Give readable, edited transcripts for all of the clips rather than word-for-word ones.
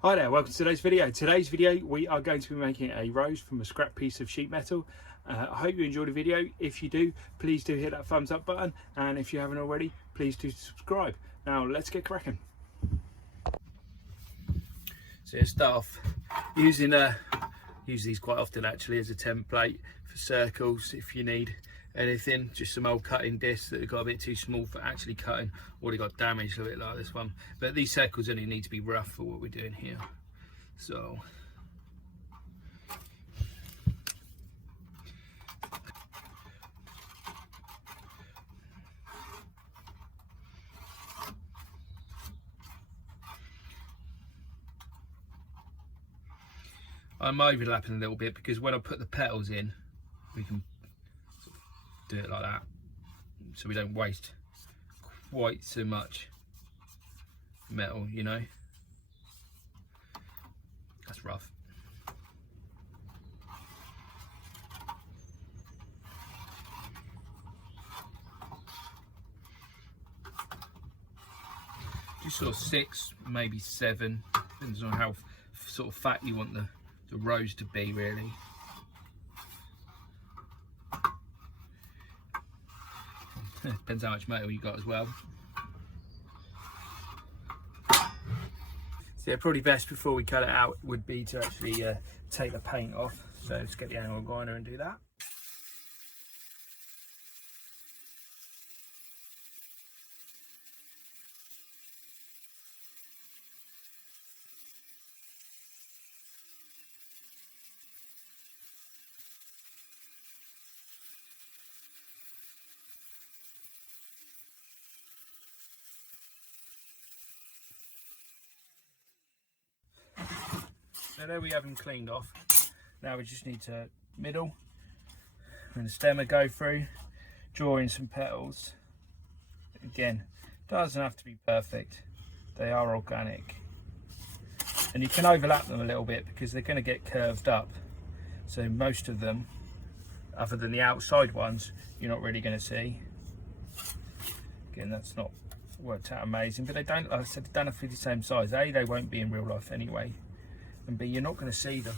Hi there, welcome to today's video. Today's video we are going to be making a rose from a scrap piece of sheet metal. I hope you enjoyed the video. If you do, please do hit that thumbs up button, and if you haven't already, please do subscribe. Now let's get cracking. So start off using use these quite often actually as a template for circles. If you need anything, just some old cutting discs that have got a bit too small for actually cutting, or they got damaged a bit like this one. But these circles only need to be rough for what we're doing here. So I'm overlapping a little bit because when I put the petals in, we can do it like that, so we don't waste quite so much metal, you know. That's rough. Just sort of 6, maybe 7, depends on how sort of fat you want the rose to be, really. Depends how much metal you got as well. So yeah, probably best before we cut it out would be to actually take the paint off. So let's get the angle grinder and do that. So there we have them cleaned off. Now we just need to middle and the stem will go through, draw in some petals. Again, doesn't have to be perfect, they are organic, and you can overlap them a little bit because they're going to get curved up, so most of them, other than the outside ones, you're not really going to see. Again, that's not worked out amazing, but they don't, like I said, they don't have to be the same size. A, they won't be in real life anyway, and B, you're not going to see them.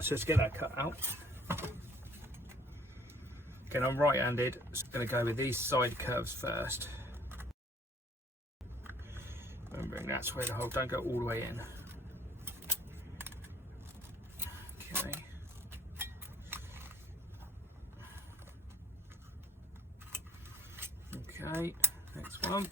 So let's get that cut out. Again, I'm right-handed, so I'm going to go with these side curves first. Remembering that's where the hole, don't go all the way in. Okay. Okay, next one.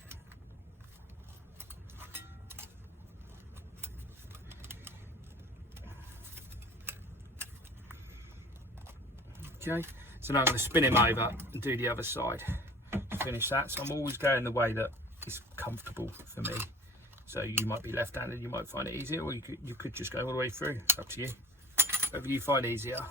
Okay, so now I'm going to spin him over and do the other side to finish that. So I'm always going the way that is comfortable for me. So you might be left-handed, you might find it easier, or you could just go all the way through. It's up to you, whatever you find easier.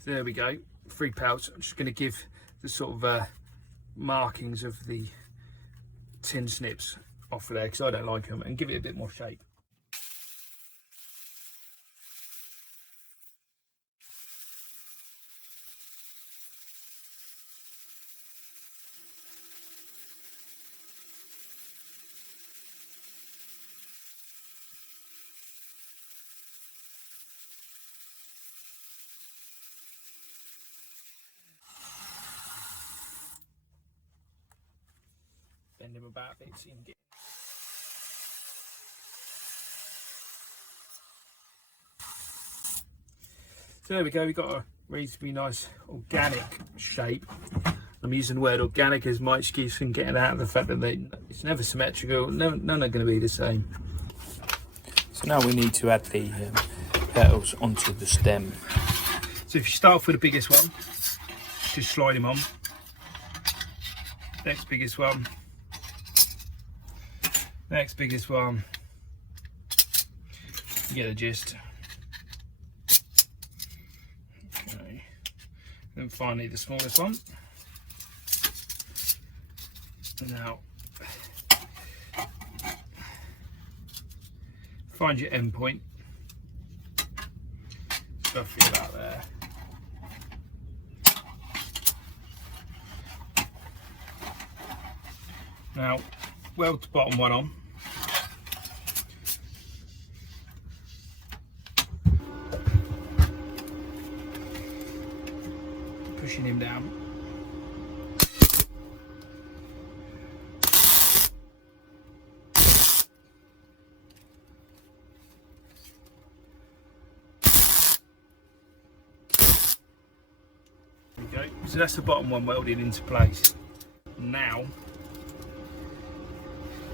So there we go, 3 pouch. I'm just going to give the sort of markings of the tin snips off of there because I don't like them, and give it a bit more shape. Bend them about a bit so you can get. So there we go, we've got a reasonably nice organic shape. I'm using the word organic as my excuse in getting out of the fact that it's never symmetrical, none are going to be the same. So now we need to add the petals onto the stem. So if you start off with the biggest one, just slide him on. Next biggest one. Next biggest one. You get the gist. And finally the smallest one. Now find your end point, it's roughly about there. Now weld the bottom one on. Pushing him down. There we go. So that's the bottom one welded into place. Now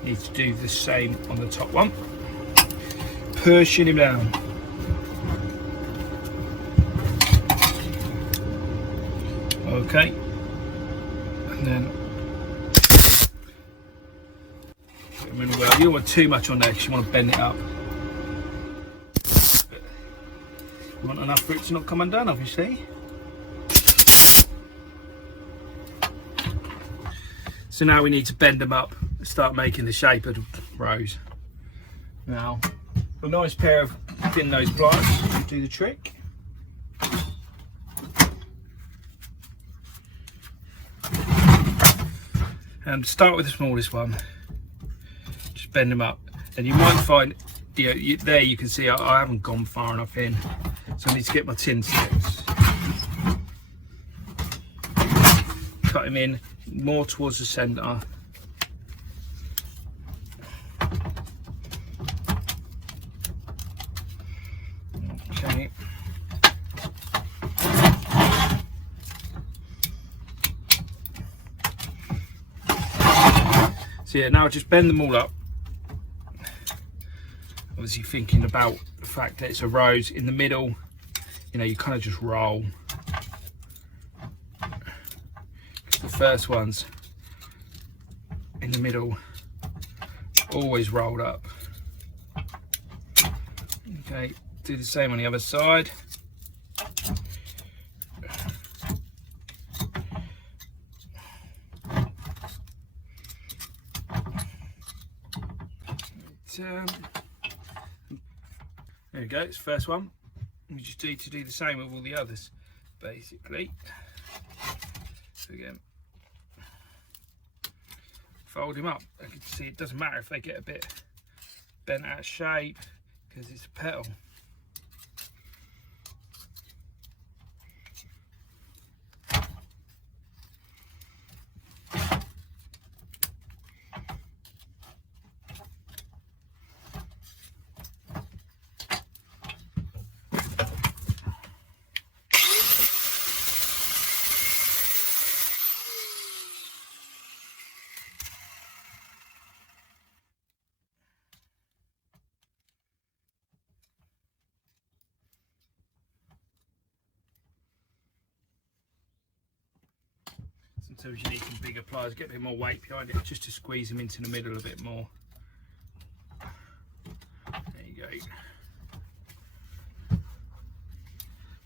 need to do the same on the top one. Pushing him down. Okay, and then put them in well. You don't want too much on there because you want to bend it up. You want enough for it to not come undone, obviously. So now we need to bend them up and start making the shape of the rose. Now, a nice pair of thin nose pliers will do the trick. And start with the smallest one. Just bend them up, and you might find, there you can see I haven't gone far enough in, so I need to get my tin sticks. Cut them in more towards the centre. Okay. So yeah, now just bend them all up. Obviously thinking about the fact that it's a rose in the middle, you kind of just roll. The first ones in the middle always rolled up. Okay, do the same on the other side. There we go, it's the first one. We just need to do the same with all the others, basically. So again, fold him up. I can see it doesn't matter if they get a bit bent out of shape because it's a petal. Sometimes you need some bigger pliers, get a bit more weight behind it just to squeeze them into the middle a bit more. There you go.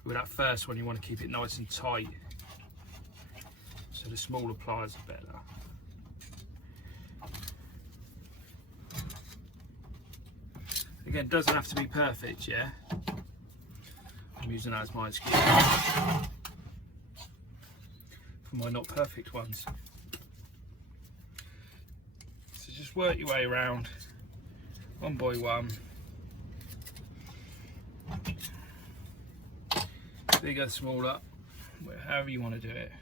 With that first one you want to keep it nice and tight, so the smaller pliers are better. Again, it doesn't have to be perfect, yeah? I'm using that as my excuse for my not perfect ones. So just work your way around, one by one. Bigger, smaller, however you want to do it.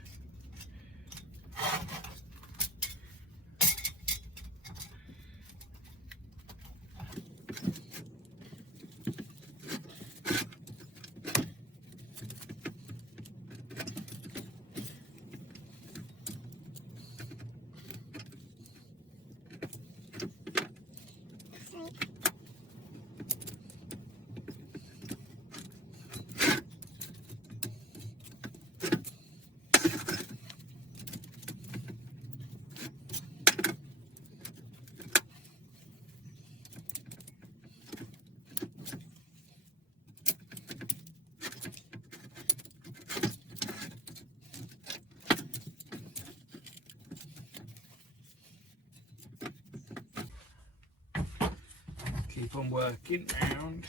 keep on working round.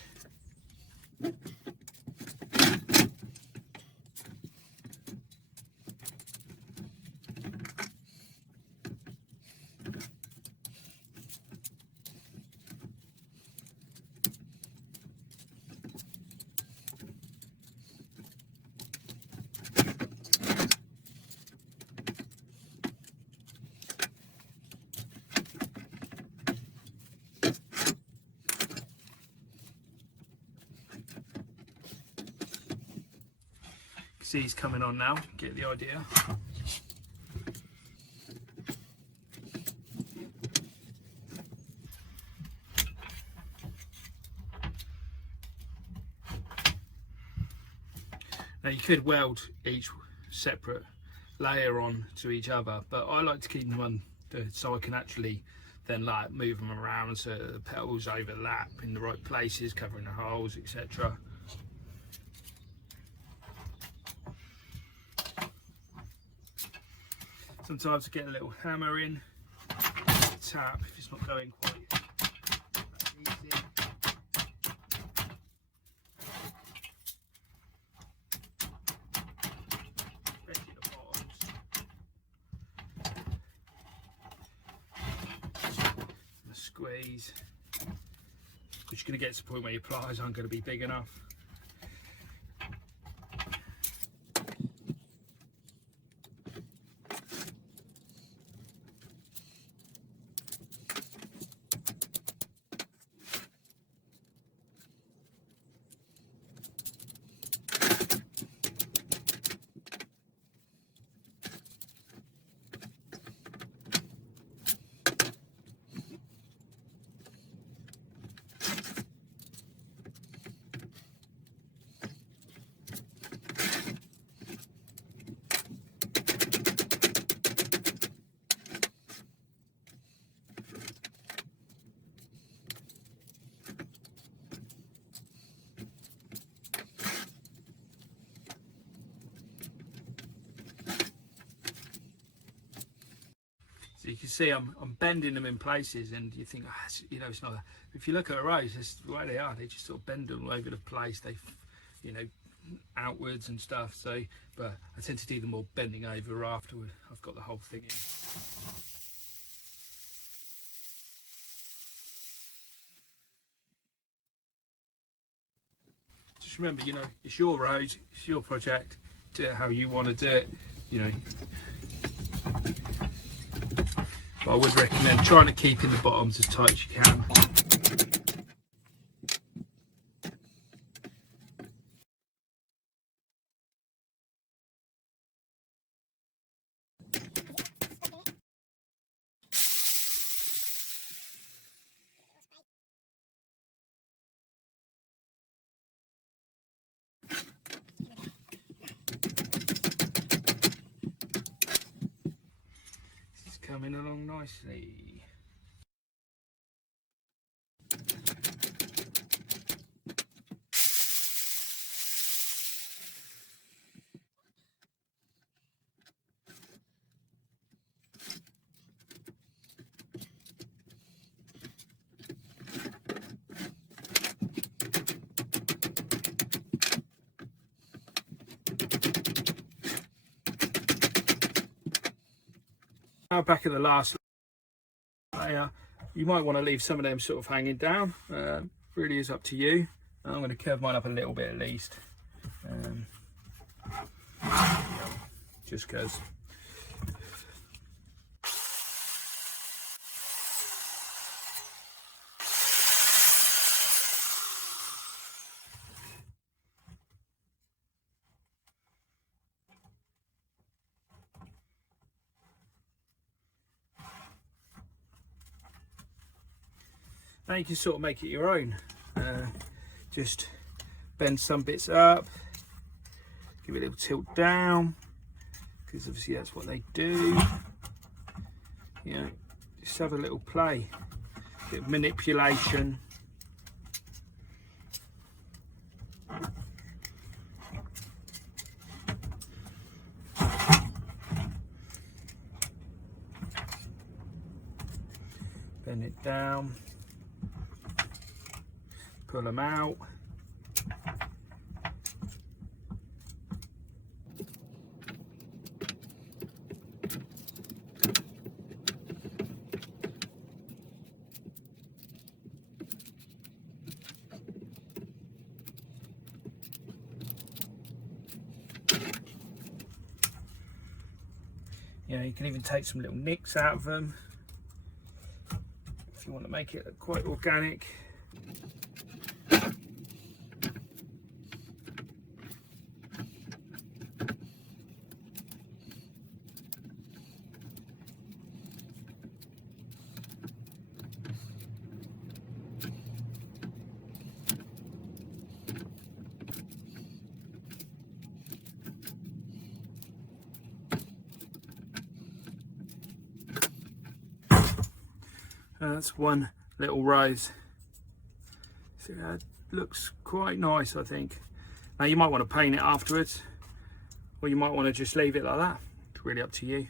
See, he's coming on now, get the idea. Now you could weld each separate layer on to each other, but I like to keep them on so I can actually then like move them around so the petals overlap in the right places, covering the holes, etc. Sometimes I get a little hammer in, tap if it's not going quite that easy. Especially the bottoms. And a squeeze. Because you're going to get to the point where your pliers aren't going to be big enough. So you can see I'm bending them in places, and you think, oh, you know, it's not. If you look at a rose, it's the way they are. They just sort of bend all over the place. They, you know, outwards and stuff. So, but I tend to do them all bending over afterward. I've got the whole thing in. Just remember, you know, it's your rose, it's your project. Do it how you want to do it. You know. But I would recommend trying to keep in the bottoms as tight as you can. It's coming along nicely. Now back at the last layer, you might want to leave some of them sort of hanging down. Really is up to you. I'm going to curve mine up a little bit at least, just because. Now you can sort of make it your own. Just bend some bits up, give it a little tilt down, because obviously that's what they do. You know, just have a little play, a bit of manipulation. Bend it down. pull them out. You know, you can even take some little nicks out of them if you want to make it look quite organic. That's one little rose. So that looks quite nice, I think. Now you might want to paint it afterwards, or you might want to just leave it like that. It's really up to you.